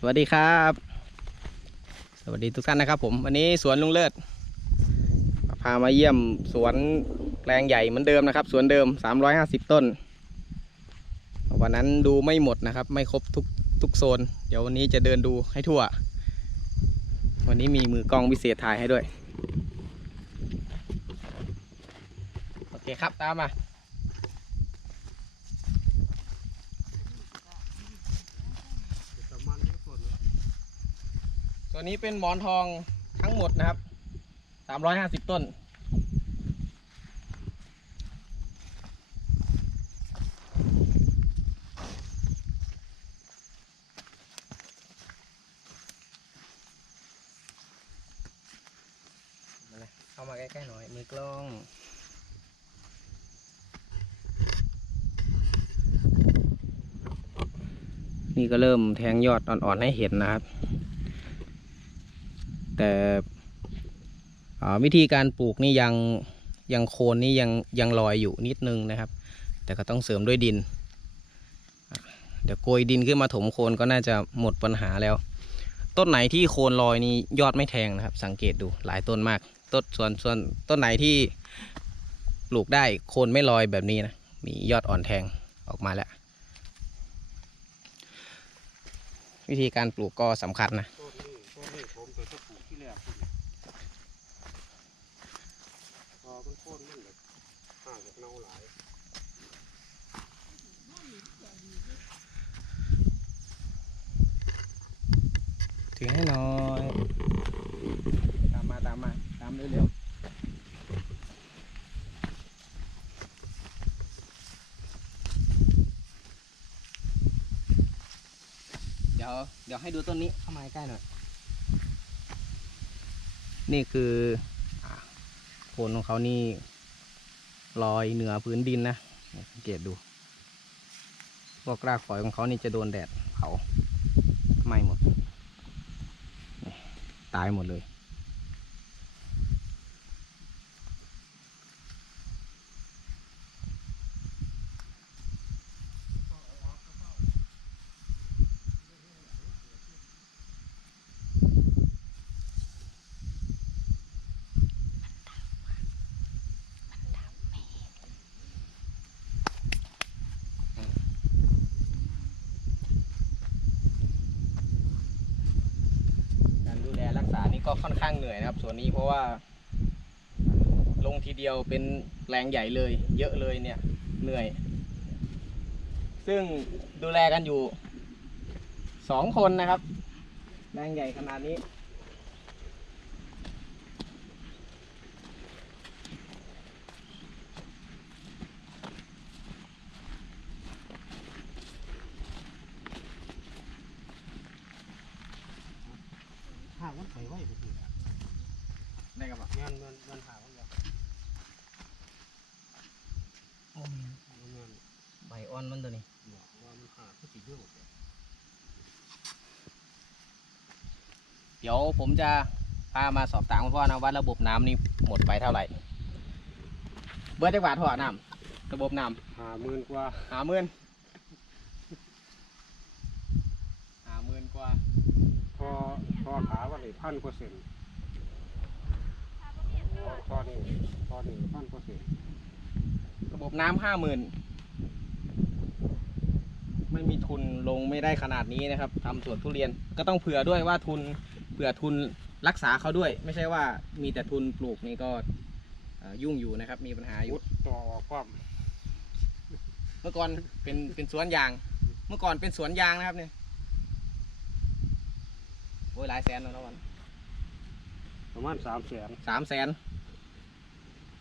สวัสดีครับ สวัสดีทุกท่านนะครับ ผมวันนี้สวนลุงเลิศพามาเยี่ยมสวนแปลงใหญ่เหมือนเดิมนะครับ สวนเดิม 350 ต้น วันนั้นดูไม่หมดนะครับ ไม่ครบทุกทุกโซน เดี๋ยววันนี้จะเดินดูให้ทั่ว วันนี้มีมือกล้องพิเศษถ่ายให้ด้วย โอเคครับตามมา ตัวนี้เป็นหมอนทองทั้งหมดนะครับ350ต้นมาเลยเข้ามาใกล้ๆหน่อย มือกล้องนี่ก็เริ่มแทงยอดอ่อนๆให้เห็นนะครับ แต่วิธีการปลูกนี่ยังยังโคนนี่ยังยังลอยอยู่นิดนึงนะครับ แต่ก็ต้องเสริมด้วยดิน เดี๋ยวโกยดินขึ้นมาถมโคนก็น่าจะหมดปัญหาแล้ว ต้นไหนที่โคนลอยนี่ยอดไม่แทงนะครับ สังเกตดูหลายต้นมาก ต้นส่วนส่วนต้นไหนที่ปลูกได้โคนไม่ลอยแบบนี้นะมียอดอ่อนแทงออกมาแล้ว วิธีการปลูกก็สำคัญนะ ต้นนี้ต้นนี้ผมเคยจะปลูกที่แรกคุณ พอมันโค่นแบบห่างจากเนาหลายถือให้หน่อย ตามมาตามมา ตามเร็วๆ เดี๋ยว เดี๋ยวให้ดูต้นนี้เข้ามาใกล้หน่อย นี่คือ นของเขานี่ลอยเหนือพื้นดินนะสังเกตดูพวกรากฝอยของเขานี่จะโดนแดดเผาไหม้หมด ตายหมดเลย ก็ค่อนข้างเหนื่อยนะครับส่วนนี้เพราะว่า ลงทีเดียวเป็นแรงใหญ่เลย เยอะเลยเนี่ยเหนื่อย ซึ่งดูแลกันอยู่สองคนนะครับ แรงใหญ่ขนาดนี้ มันไปไหวไปทีละได้กับงานมันมันห่างมันแบบงานใบอ่อนมันตัวนี้บอกว่ามันห่างก็สิเยอะเลยเดี๋ยวผมจะพามาสอบถามคุณพ่อนะว่าระบบน้ำนี่หมดไปเท่าไหร่ เบิร์ดจักบาทหัวน้ำระบบน้ำหาหมื่นกว่าหาหมื่นหาหมื่นกว่าพ อพอขาวันนี้พันเปอร์เซ็นต์พอนี่พอนี่พันเปอร์เซ็นต์ระบบน้ำห้าหมื่นไม่มีทุนลงไม่ได้ขนาดนี้นะครับทำสวนทุเรียนก็ต้องเผื่อด้วยว่าทุนเผื่อทุนรักษาเขาด้วย ไม่ใช่ว่ามีแต่ทุนปลูกนี่ก็เอ่อยุ่งอยู่นะครับ มีปัญหาอยู่วุดต่อความเมื่อก่อนเป็นเป็นสวนยาง เมื่อก่อนเป็นสวนยางนะครับเนี่ย โอ้ยหลายแสนแล้วนะวันประมาณสามแสนสามแสน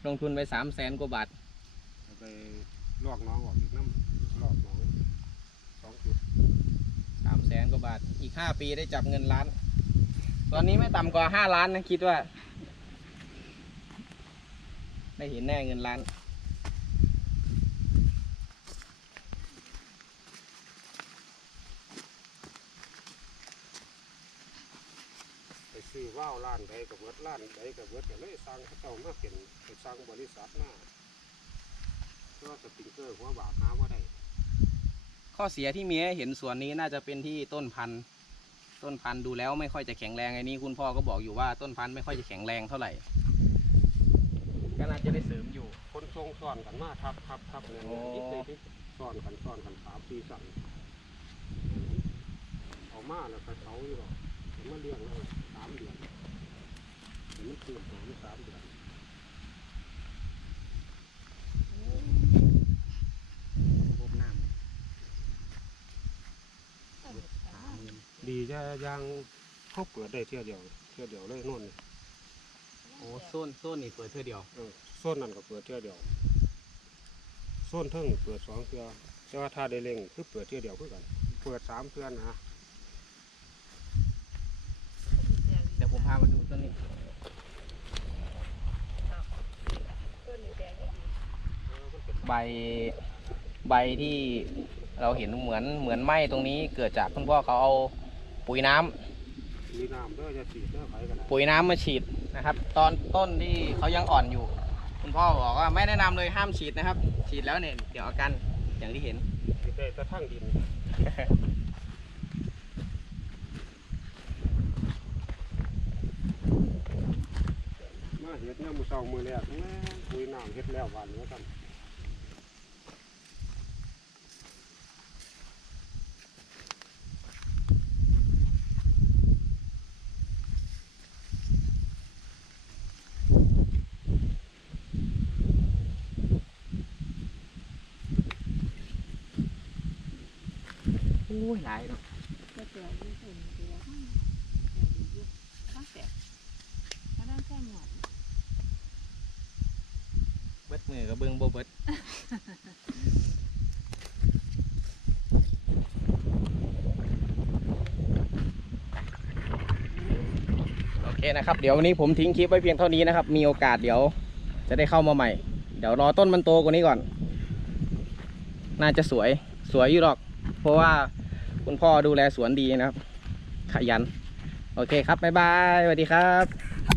ลงทุนไปสามแสนกว่าบาทไปลอกน้องออกอีกน้ำลอกน้องสองจุดสามแสนกว่าบาท อีกห้าปีได้จับเงินล้าน ตอนนี้ไม่ต่ำกว่าห้าล้านนะคิดว่า ได้เห็นแน่เงินล้าน ซื้อว่าวร้านใดกับเวิร์ดร้านใดกับเวิร์ดก็เลยสร้างเขาเจ้ามาเป็นไปสร้างบริษัทหน้าเพราะว่าสปริงเกอร์หัวบากหาว่าได้ข้อเสียที่มีให้เห็นสวนนี้น่าจะเป็นที่ต้นพันธุ์ต้นพันธุ์ดูแล้วไม่ค่อยจะแข็งแรงไอ้นี่คุณพ่อก็บอกอยู่ว่าต้นพันธุ์ไม่ค่อยจะแข็งแรงเท่าไหร่ก็น่าจะได้เสริมอยู่คนทรงซ้อนกันมาทับทับทับเนี่ยโอ้นิดเดียวนิดซ้อนกันซ้อนกันสามสี่สั่งเอามาแล้วก็เขาอยู่หรอกเอา มาเลี้ยงเลยสามเดือนเดี๋ยวมันเติมตัวอยู่สามเดือนระบบน้ำดีจะยังเขาเปิดได้เที่ยวเดียวเที่ยวเดียวเลยโน่นนี่โอ้โซนโซนนี่เปิดเท่าเดียวเออโซนนั่นก็เปิดเที่ยวเดียวโซนเทิงเปิดสองเที่ยวแต่ว่าถ้าได้เร่งคือเปิดเที่ยวเดียวคือกัน เปิดสามเทื่อนะ เดี๋ยว ผมพามาดูต้นนี้ใบใบที่เราเห็นเหมือนเหมือนไหมตรงนี้เกิดจากคุณพ่อเขาเอาปุ๋ยน้ำมีน้ำเด้อจะสีดเด้อไผกันนะปุ๋ยน้ำมาฉีดนะครับ ตอนต้นที่เขายังอ่อนอยู่ คุณพ่อบอกว่าไม่แนะนำเลยห้ามฉีดนะครับ ฉีดแล้วเนี่ยเดี๋ยวอาการอย่างที่เห็นสีดได้แต่ทั้งดิน มา เฮ็ดเนี่ยมือเช้ามือแรกแม่คุยน้ำเฮ็ดแล้ววันนี้กันโอ้ยหลายเนาะ ก็เจออยู่ถึงเดียวทั้งอยู่ทั้งแตกแล้วนั่นแค่หมด เบิดมือกับเบิ้งโบเบิดโอเคนะครับเดี๋ยววันนี้ผมทิ้งคลิปไว้เพียงเท่านี้นะครับ มีโอกาสเดี๋ยวจะได้เข้ามาใหม่ เดี๋ยวรอต้นมันโตกว่านี้ก่อน น่าจะสวยสวยอยู่หรอก เพราะว่าคุณพ่อดูแลสวนดีนะครับ ขยัน โอเคครับ บ๊ายบายสวัสดีครับ